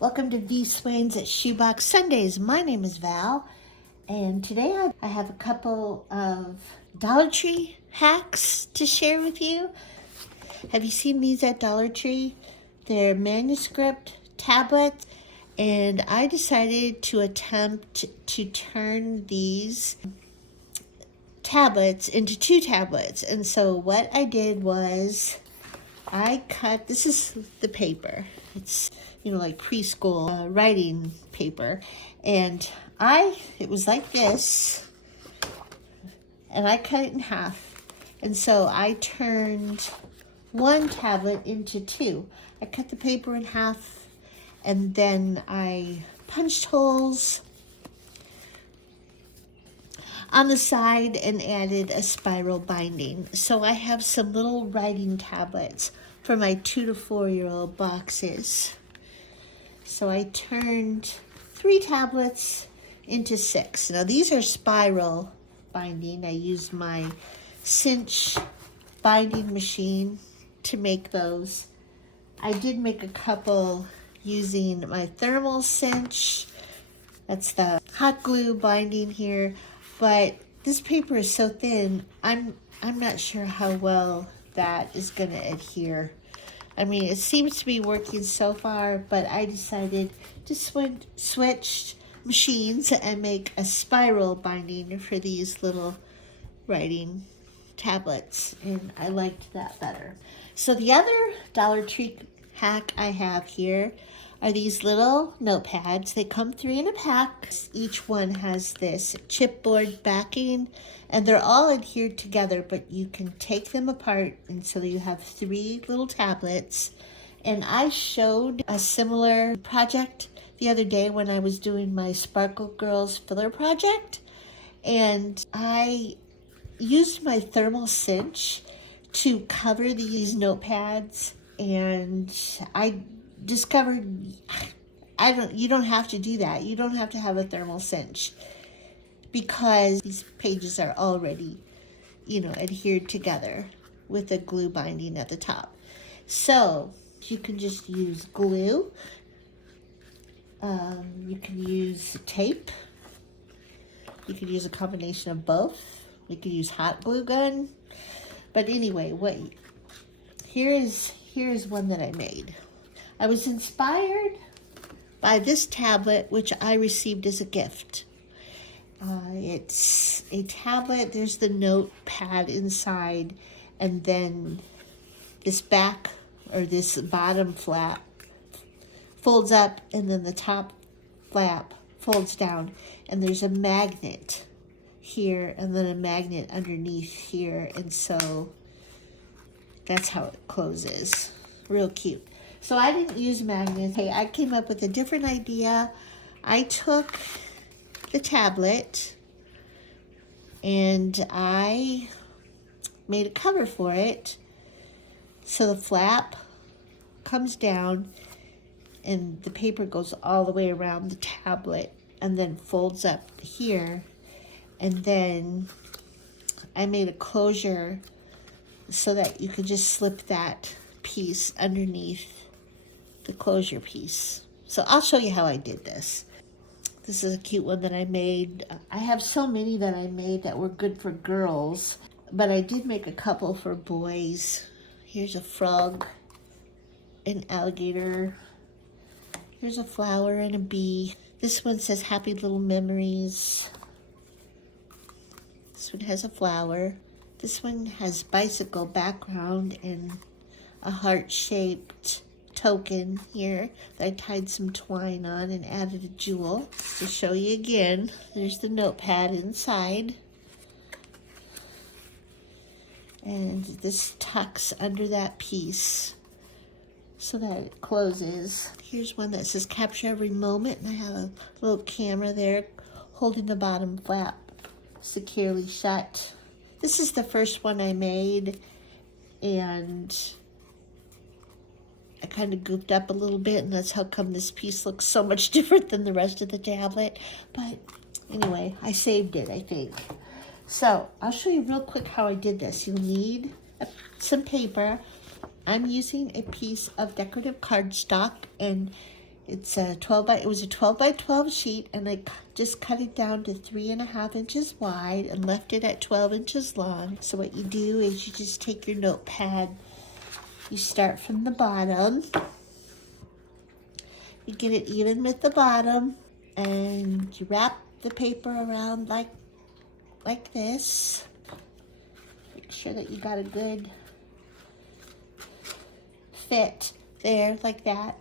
Welcome to V Swain's at Shoebox Sundays. My name is Val, and today I have a couple of Dollar Tree hacks to share with you. Have you seen these at Dollar Tree? They're manuscript tablets, and I decided to attempt to turn these tablets into two tablets. And so what I did was I cut, this is the paper. It's, like preschool writing paper. And it was like this, and I cut it in half. And so I turned one tablet into two. I cut the paper in half, and then I punched holes on the side and added a spiral binding. So I have some little writing tablets for my 2 to 4-year-old boxes. So I turned 3 tablets into 6. Now these are spiral binding. I used my cinch binding machine to make those. I did make a couple using my thermal cinch. That's the hot glue binding here. But this paper is so thin, I'm not sure how well that is going to adhere. I mean, it seems to be working so far, but I decided to switch machines and make a spiral binding for these little writing tablets, and I liked that better. So the other Dollar Tree hack I have here are these little notepads. They come 3 in a pack. Each one has this chipboard backing, and they're all adhered together, but you can take them apart, and so you have 3 little tablets. And I showed a similar project the other day when I was doing my Sparkle Girls filler project, and I used my thermal cinch to cover these notepads, and I discovered you don't have to do that. You don't have to have a thermal cinch because these pages are already, adhered together with a glue binding at the top. So you can just use glue. You can use tape. You can use a combination of both. You can use hot glue gun. But anyway, here is one that I made. I was inspired by this tablet, which I received as a gift. It's a tablet. There's the notepad inside, and then this back or this bottom flap folds up, and then the top flap folds down, and there's a magnet here and then a magnet underneath here, and so that's how it closes. Real cute. So I didn't use magnets. Hey, I came up with a different idea. I took the tablet and I made a cover for it. So the flap comes down and the paper goes all the way around the tablet and then folds up here. And then I made a closure so that you could just slip that piece underneath the closure piece. So I'll show you how I did this. This is a cute one that I made. I have so many that I made that were good for girls, but I did make a couple for boys. Here's a frog, an alligator. Here's a flower and a bee. This one says happy little memories. This one has a flower. This one has bicycle background and a heart-shaped token here that I tied some twine on and added a jewel. To show you again, there's the notepad inside. And this tucks under that piece so that it closes. Here's one that says capture every moment, and I have a little camera there holding the bottom flap securely shut. This is the first one I made, and I kind of goofed up a little bit, and that's how come this piece looks so much different than the rest of the tablet. But anyway, I saved it, I think. So I'll show you real quick how I did this. You'll need some paper. I'm using a piece of decorative cardstock, and It's a 12 by 12 sheet, and I just cut it down to 3.5 inches wide and left it at 12 inches long. So what you do is you just take your notepad, you start from the bottom, you get it even with the bottom, and you wrap the paper around like this. Make sure that you got a good fit there, like that.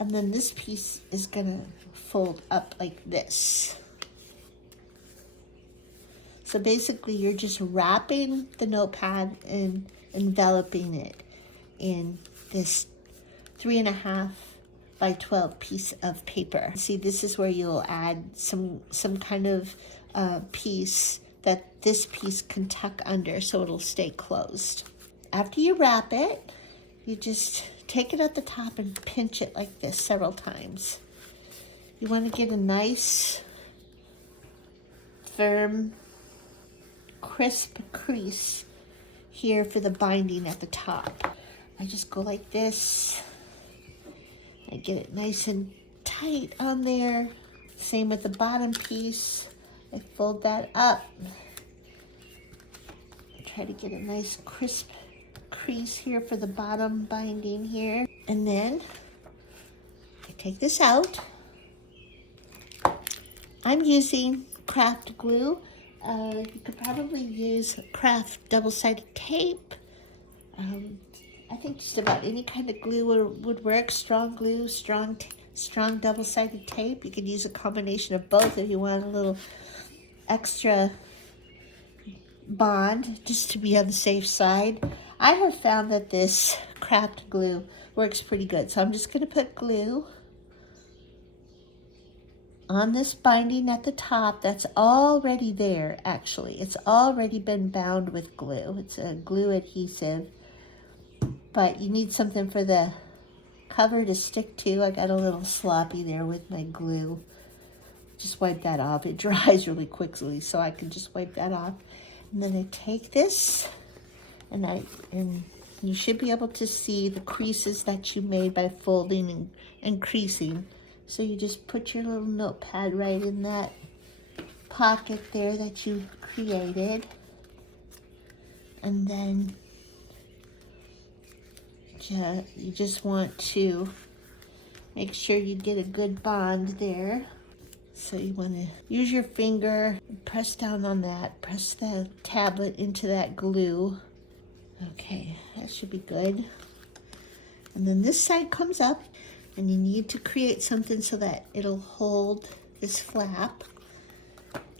And then this piece is gonna fold up like this. So basically you're just wrapping the notepad and enveloping it in this 3.5 by 12 piece of paper. See, this is where you'll add some kind of piece that this piece can tuck under so it'll stay closed. After you wrap it, you just take it at the top and pinch it like this several times. You want to get a nice, firm, crisp crease here for the binding at the top. I just go like this. I get it nice and tight on there. Same with the bottom piece. I fold that up. I try to get a nice crisp crease here for the bottom binding here. And then I take this out. I'm using craft glue. You could probably use craft double-sided tape. I think just about any kind of glue would work. Strong glue, strong double-sided tape. You could use a combination of both if you want a little extra bond, just to be on the safe side. I have found that this craft glue works pretty good. So I'm just going to put glue on this binding at the top that's already there, actually. It's already been bound with glue. It's a glue adhesive, but you need something for the cover to stick to. I got a little sloppy there with my glue. Just wipe that off. It dries really quickly, so I can just wipe that off. And then I take this, and you should be able to see the creases that you made by folding and creasing. So you just put your little notepad right in that pocket there that you created. And then you just want to make sure you get a good bond there. So you want to use your finger, press down on that, press the tablet into that glue. Okay, that should be good. And then this side comes up, and you need to create something so that it'll hold this flap.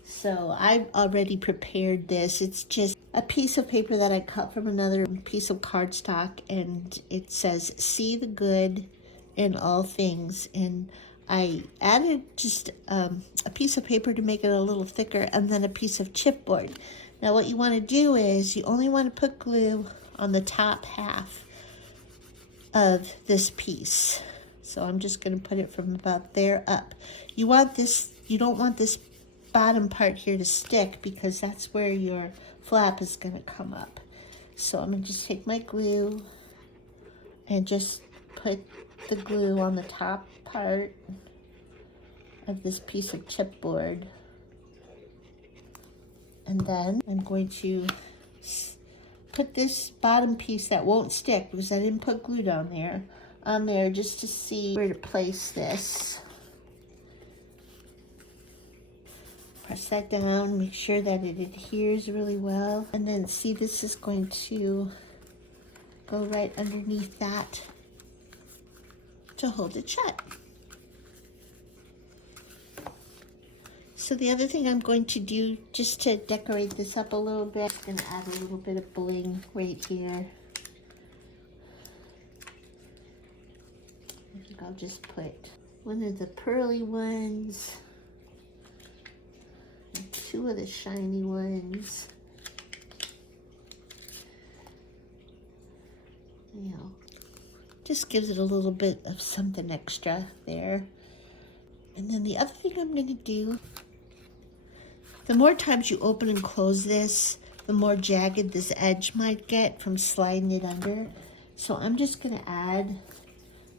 So I've already prepared this. It's just a piece of paper that I cut from another piece of cardstock, and it says, "See the good in all things." And I added just a piece of paper to make it a little thicker, and then a piece of chipboard. Now what you want to do is you only want to put glue on the top half of this piece. So I'm just going to put it from about there up. You don't want this bottom part here to stick, because that's where your flap is going to come up. So I'm going to just take my glue and just put the glue on the top part of this piece of chipboard. And then I'm going to put this bottom piece that won't stick, because I didn't put glue down there, on there just to see where to place this. Press that down, make sure that it adheres really well. And then see, this is going to go right underneath that to hold it shut. So the other thing I'm going to do, just to decorate this up a little bit, I'm going to add a little bit of bling right here. I think I'll just put one of the pearly ones, and two of the shiny ones. You know, just gives it a little bit of something extra there. And then the other thing I'm going to do, the more times you open and close this, the more jagged this edge might get from sliding it under. So I'm just going to add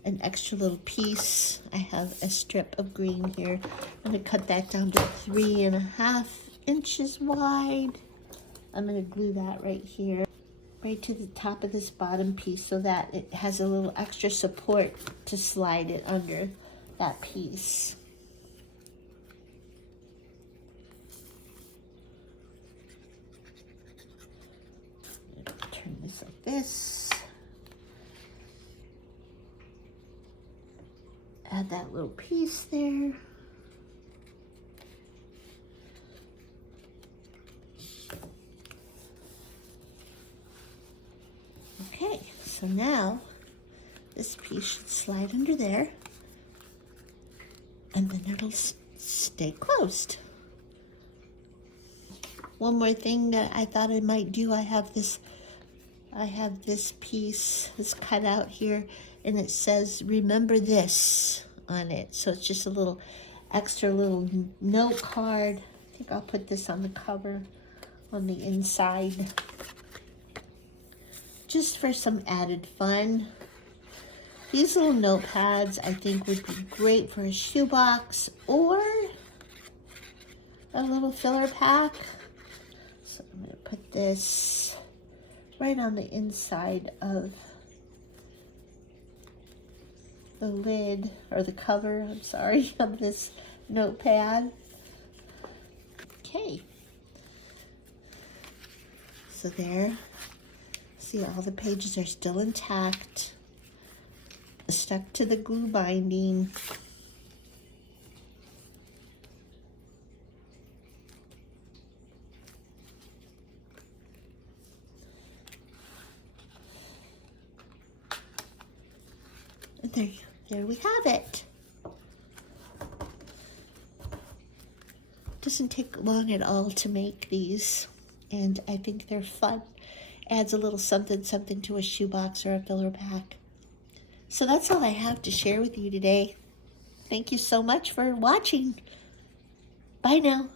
an extra little piece. I have a strip of green here. I'm going to cut that down to 3.5 inches wide. I'm going to glue that right here, right to the top of this bottom piece so that it has a little extra support to slide it under that piece. Turn this like this. Add that little piece there. Okay, so now this piece should slide under there, and then it'll stay closed. One more thing that I thought I might do, I have this piece that's cut out here, and it says "Remember this" on it. So it's just a little extra little note card. I think I'll put this on the cover on the inside, just for some added fun. These little notepads I think would be great for a shoebox or a little filler pack. So I'm going to put this right on the inside of the lid, or the cover, I'm sorry, of this notepad. Okay. So there, see, all the pages are still intact, stuck to the glue binding. And there we have it. Doesn't take long at all to make these, and I think they're fun. Adds a little something to a shoebox or a filler pack. So that's all I have to share with you today. Thank you so much for watching. Bye now.